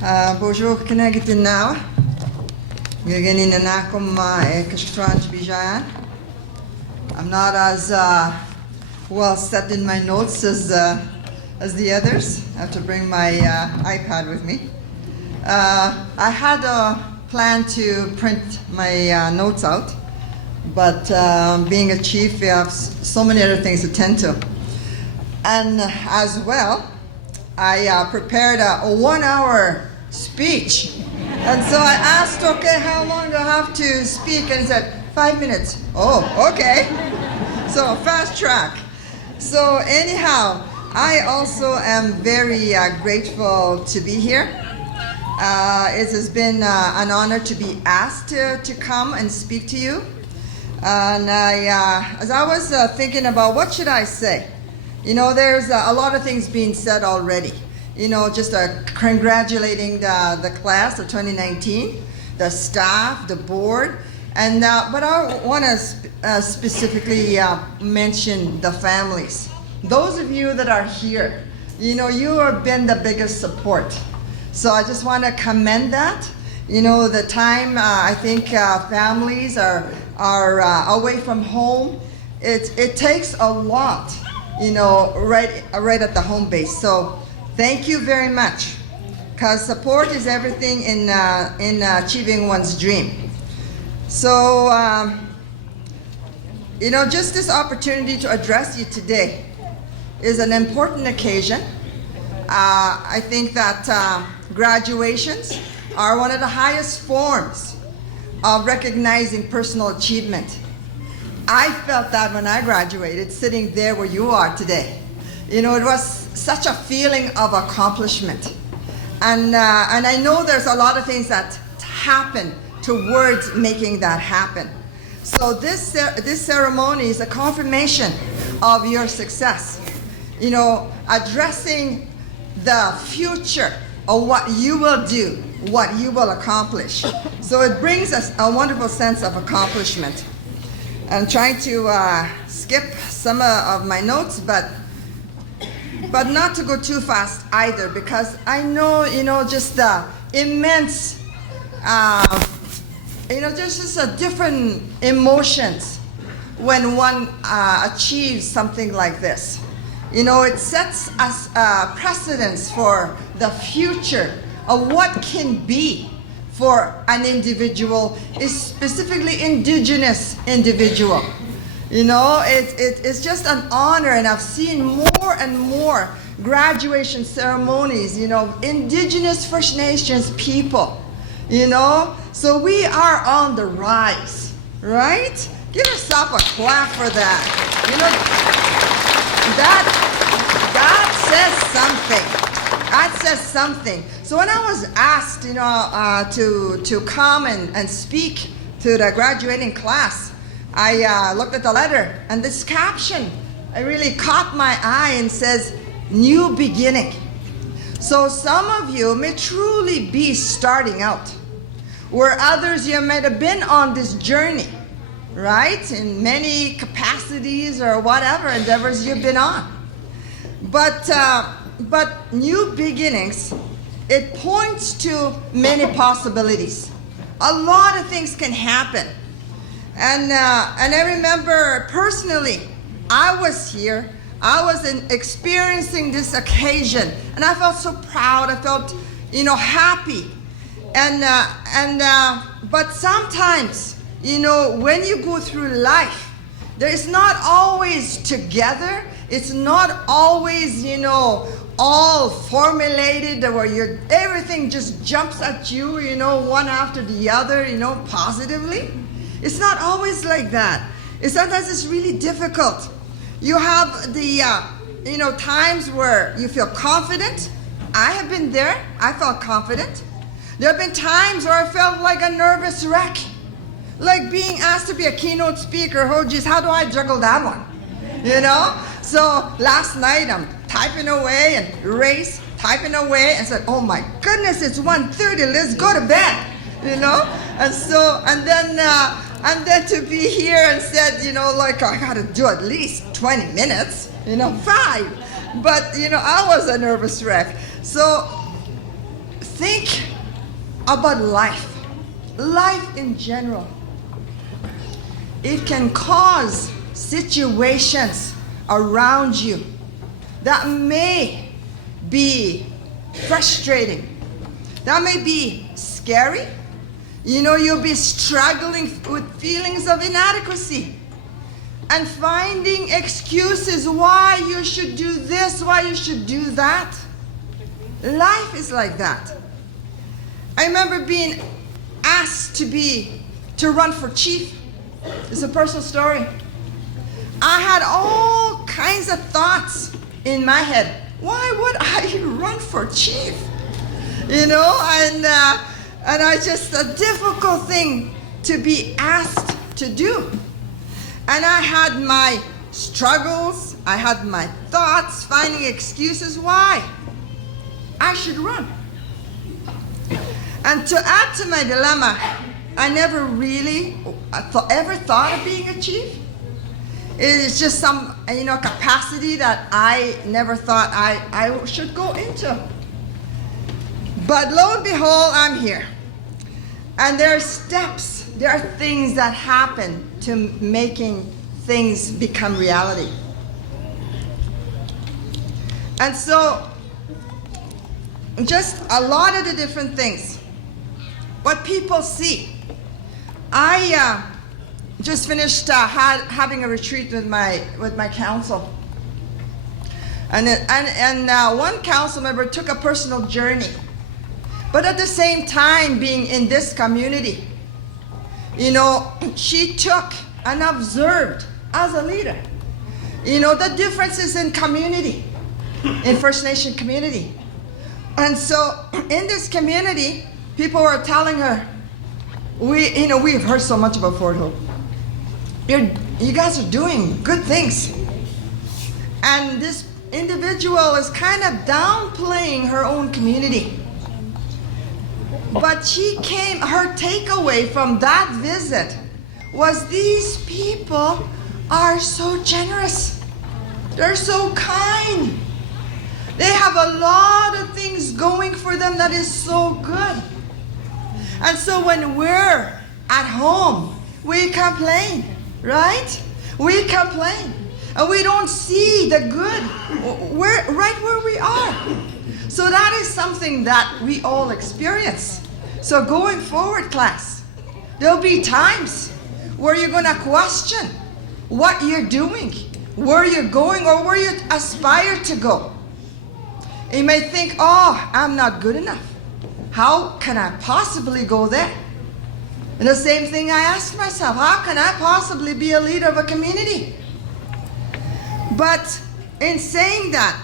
Bonjour, Kenegit now. Gagani Nanakum Ekastranch Bijan. I'm not as well set in my notes as the others. I have to bring my iPad with me. I had a plan to print my notes out, but being a chief, we have so many other things to tend to. And as well, I prepared a 1-hour speech. And so I asked, okay, how long do I have to speak? And he said, 5 minutes. Oh, okay. So fast track. So anyhow, I also am very grateful to be here. It has been an honor to be asked to come and speak to you. And as I was thinking about what should I say, you know, there's a lot of things being said already. You know, just congratulating the class of 2019, the staff, the board, and but I want to specifically mention the families. Those of you that are here, you know, you have been the biggest support. So I just want to commend that. You know, the time I think families are away from home, it takes a lot, you know, right at the home base. So thank you very much, because support is everything in achieving one's dream. So, you know, just this opportunity to address you today is an important occasion. I think that graduations are one of the highest forms of recognizing personal achievement. I felt that when I graduated, sitting there where you are today. You know, it was such a feeling of accomplishment. And I know there's a lot of things that happen towards making that happen. So this ceremony is a confirmation of your success. You know, addressing the future of what you will do, what you will accomplish. So it brings us a wonderful sense of accomplishment. I'm trying to skip some of my notes, but not to go too fast either, because I know, you know, just the immense, you know, there's just different emotions when one achieves something like this. You know, it sets us precedence for the future of what can be for an individual, is specifically indigenous individual. You know, it's just an honor, and I've seen more and more graduation ceremonies, you know, Indigenous First Nations people, you know. So we are on the rise, right? Give yourself a clap for that. You know, that says something. That says something. So when I was asked, you know, to come and speak to the graduating class, I looked at the letter, and this caption, it really caught my eye and says, new beginning. So some of you may truly be starting out, where others, you might have been on this journey, right? In many capacities or whatever endeavors you've been on. But new beginnings, it points to many possibilities. A lot of things can happen. And I remember personally, I was here, I was experiencing this occasion, and I felt so proud, I felt, you know, happy. But sometimes, you know, when you go through life, there is not always together, it's not always, you know, all formulated where everything just jumps at you, you know, one after the other, you know, positively. It's not always like that. Sometimes it's really difficult. You have the, you know, times where you feel confident. I have been there. I felt confident. There have been times where I felt like a nervous wreck, like being asked to be a keynote speaker. Oh, geez, how do I juggle that one? You know? So last night I'm typing away and typing away, and said, oh my goodness, it's 1:30. Let's go to bed. You know? And then to be here and said, you know, like I gotta do at least 20 minutes, you know, 5. But, you know, I was a nervous wreck. So think about life in general, it can cause situations around you that may be frustrating, that may be scary. You know, you'll be struggling with feelings of inadequacy and finding excuses why you should do this, why you should do that. Life is like that. I remember being asked to run for chief. It's a personal story. I had all kinds of thoughts in my head. Why would I run for chief? You know, and I just a difficult thing to be asked to do. And I had my struggles, I had my thoughts, finding excuses why I should run. And to add to my dilemma, I never really ever thought of being a chief. It is just some, capacity that I never thought I should go into. But lo and behold, I'm here. And there are steps, there are things that happen to making things become reality. And so, just a lot of the different things, what people see. I just finished having a retreat with my council, and one council member took a personal journey, but at the same time being in this community, she took and observed as a leader, the differences in community, in First Nation community. And so in this community, people were telling her, we've heard so much about Fort Hope. You guys are doing good things. And this individual is kind of downplaying her own community. But her takeaway from that visit was these people are so generous. They're so kind. They have a lot of things going for them that is so good. And so when we're at home, we complain, right? We complain. And we don't see the good right where we are. So that is something that we all experience. So going forward, class, there'll be times where you're going to question what you're doing, where you're going, or where you aspire to go. You may think, I'm not good enough. How can I possibly go there? And the same thing I ask myself, how can I possibly be a leader of a community? But in saying that,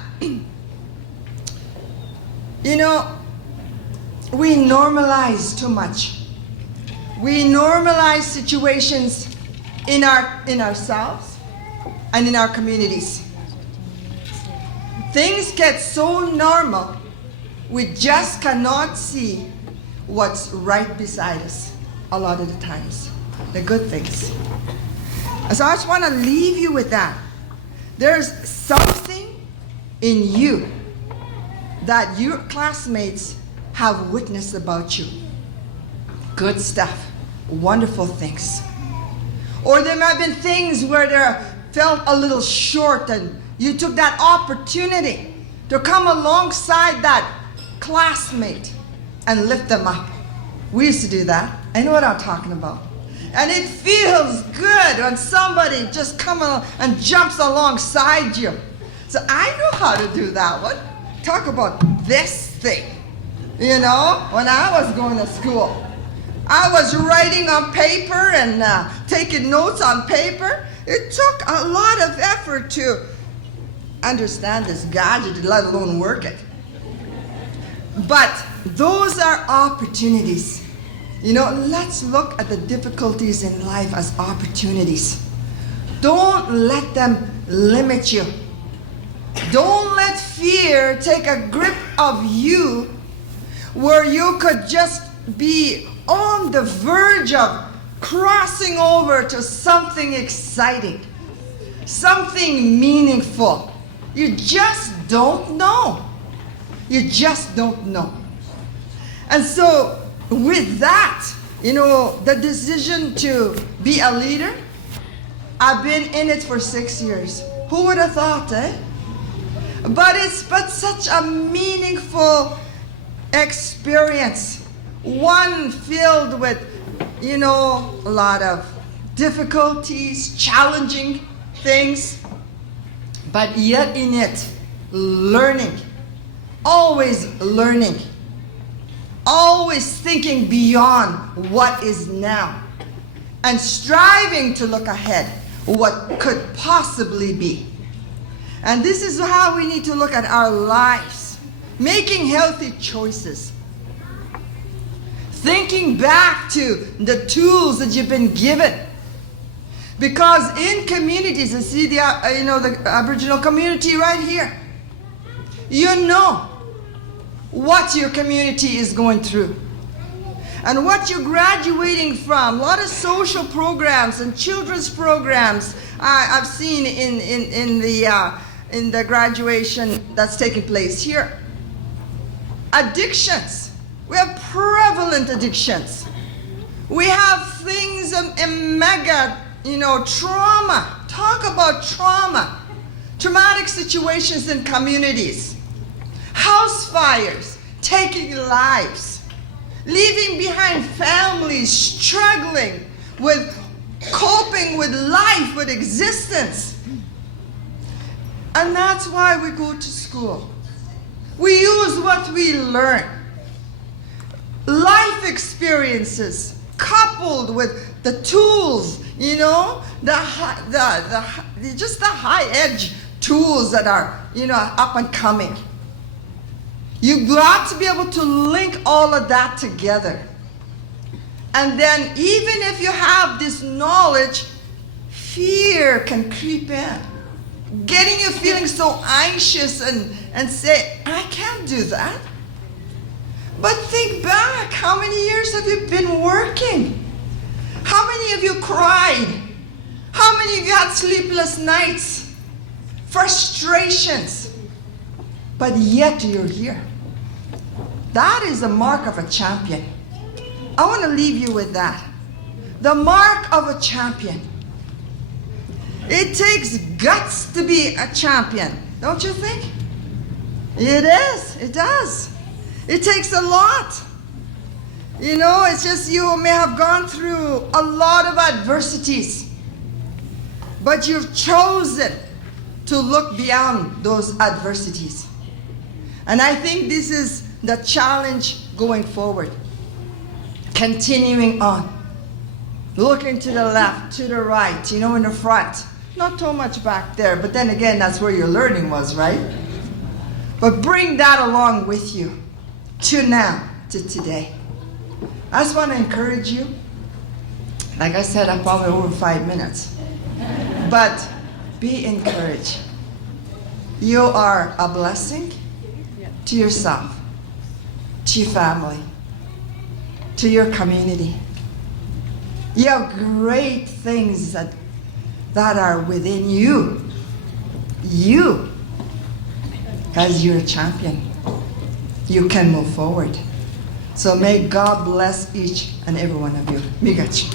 we normalize too much. We normalize situations in ourselves and in our communities. Things get so normal, we just cannot see what's right beside us a lot of the times, the good things. So I just want to leave you with that. There's something in you that your classmates have witnessed about you. Good stuff, wonderful things. Or there might have been things where they felt a little short and you took that opportunity to come alongside that classmate and lift them up. We used to do that. I know what I'm talking about. And it feels good when somebody just comes along and jumps alongside you. So I know how to do that one. Talk about this thing. When I was going to school, I was writing on paper and taking notes on paper. It took a lot of effort to understand this gadget, let alone work it. But those are opportunities. Let's look at the difficulties in life as opportunities. Don't let them limit you. Don't let fear take a grip of you where you could just be on the verge of crossing over to something exciting, something meaningful. You just don't know. You just don't know. And so with that, the decision to be a leader, I've been in it for 6 years. Who would have thought, eh? But it's such a meaningful experience. One filled with, a lot of difficulties, challenging things, but yet in it, learning, always learning, always thinking beyond what is now, and striving to look ahead, what could possibly be. And this is how we need to look at our lives, making healthy choices, thinking back to the tools that you've been given. Because in communities, I see the Aboriginal community right here. You know what your community is going through and what you're graduating from. A lot of social programs and children's programs I've seen in the graduation that's taking place here. Addictions. We have prevalent addictions. We have things in mega, trauma. Talk about trauma. Traumatic situations in communities. House fires, taking lives. Leaving behind families struggling with coping with life, with existence. And that's why we go to school. We use what we learn. Life experiences coupled with the tools, just the high edge tools that are, up and coming. You've got to be able to link all of that together. And then even if you have this knowledge, fear can creep in. Getting you feeling so anxious and say, I can't do that. But think back, how many years have you been working? How many of you cried? How many of you had sleepless nights? Frustrations. But yet you're here. That is the mark of a champion. I want to leave you with that. The mark of a champion. It takes guts to be a champion, don't you think? It is. It does. It takes a lot. It's just you may have gone through a lot of adversities, but you've chosen to look beyond those adversities. And I think this is the challenge going forward. Continuing on. Looking to the left, to the right, in the front. Not too much back there, but then again, that's where your learning was, right? But bring that along with you to now, to today. I just want to encourage you. Like I said, I'm probably over 5 minutes. But be encouraged. You are a blessing to yourself, to your family, to your community. You have great things that are within you. You, as you're a champion, you can move forward. So may God bless each and every one of you. Miigach.